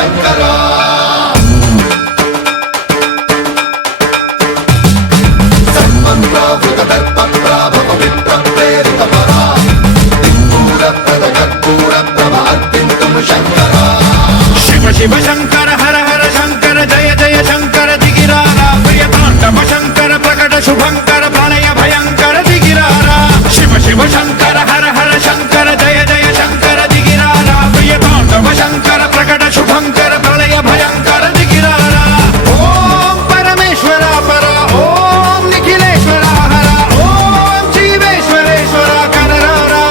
శంకరా సన్మంత్రావృత దర్ప ప్రాభవ విప్ర ప్రేరిత పరా దిక్పూర ప్రద కర్పూర ప్రభ అర్పింతుం శంకరా శివ శివ శంకర హర హర శంకర జయ జయ శంకర దిగిరారా ప్రియ తాండవ శంకర ప్రకట శుభంకర ప్రళయ భయంకర దిగిరారా శివ శివ శంకర హర హర శంకర జయ జయ శంకర దిగిరారా ప్రియ తాండవ శంకర ప్రకట శుభంకర ప్రళయ భయంకర దిగిరారా ఓం పరమేశ్వర పర ఓం నిఖిలేశ్వర హర ఓం జీవేశ్వరేశ్వర కరరారా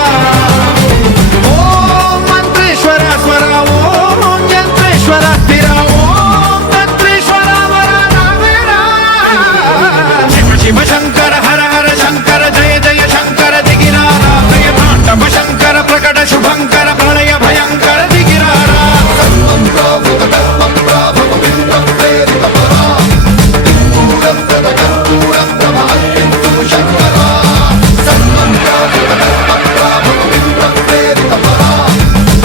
ఓం మంత్రేశ్వర స్వర ఓం యంత్రేశ్వర స్థిర ఓం తంత్రేశ్వర వర రావేరా శివ శివ శంకర హర హర శంకర జయ జయ శంకర దిగిరారా ప్రియ తాండవ శంకర ప్రకట శుభంకర ప్రళయ భయంకర దిగిరారా సన్మంత్రావృత దర్ప ప్రాభవ విప్ర ప్రేరిత పరా దిక్పూర ప్రద కర్పూర ప్రభ అర్పింతుం శంకరా సన్మంత్రావృత దర్ప ప్రాభవ విప్ర ప్రేరిత పరా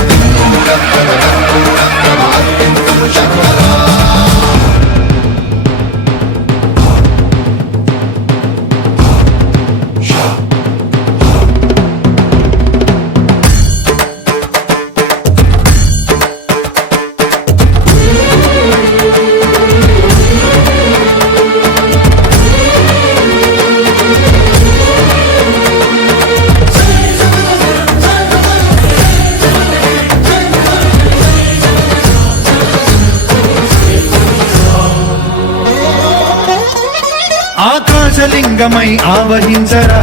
దిక్పూర ప్రద కర్పూర ప్రభ అర్పింతుం శంకరా ఆకాశలింగమై ఆవహించరా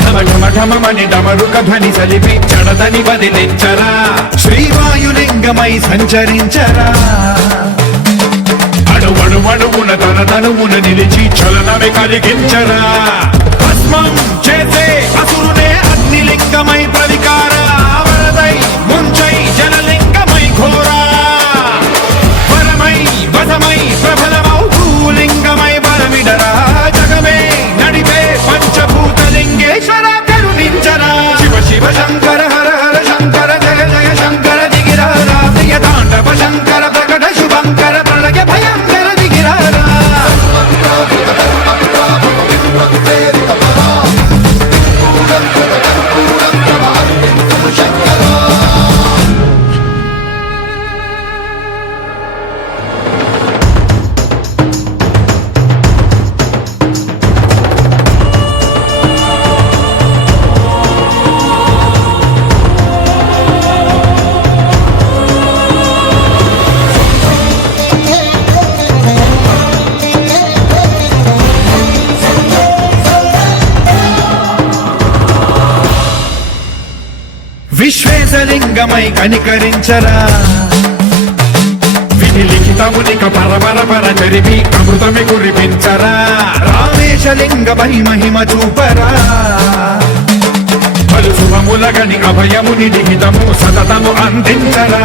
ఢమ ఢమ ఢమమని డమరుక ధ్వని సలిపి చడదని వదిలించరా శ్రీవాయులింగమై సంచరించరా అణువణువున తన తనువున నిలిచి చలనమే కలిగించరా భస్మం చేసే అసురునే అగ్నిలింగమై ప్రవికార వరదై ముంచై జలలింగమై ఘోరా వరమై వసమై ప్రబలమౌ భూలింగమై బలమిడరా జగమే నడిపే పంచభూతలింగేశ్వర కరుణించరా శివ శివ శంకర హర హర శంకర జయ జయ శంకర దిగిరారా ప్రియ తాండవ శంకర ప్రకట శుభంకర ప్రళయ భయంకర దిగిరారా సన్మంత్రావృత దర్ప ప్రాభవ విప్ర ప్రేరిత పరా దిక్పూర ప్రద కర్పూర ప్రభ అర్పింతుం శంకరా విశ్వేశలింగమై కనికరించరా విధి లిఖితమునిక పరపర పర చరిపి అమృతమి కురిపించరా రామేశలింగమై మహిమ చూపరా పలు శుభములగని అభయముని లిఖితము సతతము అందించరా